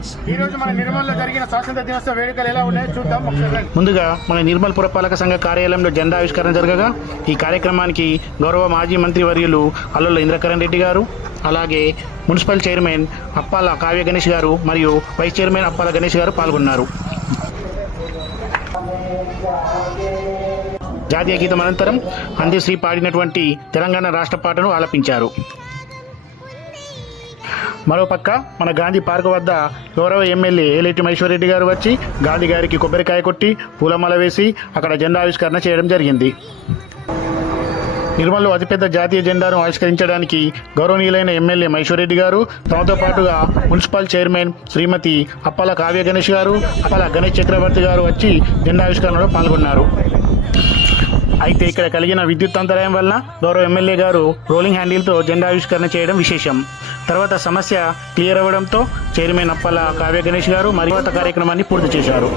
ఈ రోజు మన నిర్మల్లో జరిగిన స్వాతంత్ర దినోత్సవ వేడుకలు ఎలా ఉన్నాయో చూద్దాం ఒకసారి. ముందుగా మన నిర్మల్ పురపాలక సంఘ కార్యాలయంలో జెండా ఆవిష్కరణ జరగగా ఈ కార్యక్రమానికి గౌరవ మాజీ మంత్రి వర్యులు అల్లుల ఇంద్రకరణ్ రెడ్డి గారు, అలాగే మున్సిపల్ చైర్మన్ అప్పాల కావ్య గణేష్ గారు మరియు వైస్ చైర్మన్ అప్పాల గణేష్ గారు పాల్గొన్నారు. జాతీయ గీతం అనంతరం అందశ్రీ పాడినటువంటి తెలంగాణ రాష్ట్ర పాటను ఆలపించారు. మరోపక్క మన గాంధీ పార్క్ వద్ద గౌరవ ఎమ్మెల్యే ఏలేటి మహేశ్వర్ రెడ్డి గారు వచ్చి గాంధీ గారికి కొబ్బరికాయ కొట్టి పూలమాల వేసి అక్కడ జెండా ఆవిష్కరణ చేయడం జరిగింది. నిర్మల్లో అతిపెద్ద జాతీయ జెండాను ఆవిష్కరించడానికి గౌరవనీయులైన ఎమ్మెల్యే మహేశ్వర్ రెడ్డి గారు, తమతో పాటుగా మున్సిపల్ చైర్మన్ శ్రీమతి అప్పాల కావ్య గణేష్ గారు, అప్పాల గణేష్ చక్రవర్తి గారు వచ్చి జెండా ఆవిష్కరణలో పాల్గొన్నారు. అయితే ఇక్కడ కలిగిన విద్యుత్ అంతరాయం వలన గౌరవ ఎమ్మెల్యే గారు రోలింగ్ హ్యాండిల్తో జెండా ఆవిష్కరణ చేయడం విశేషం. తర్వాత సమస్య క్లియర్ అవ్వడంతో చైర్మన్ అప్పాల కావ్య గణేష్ గారు మరింత కార్యక్రమాన్ని పూర్తి చేశారు.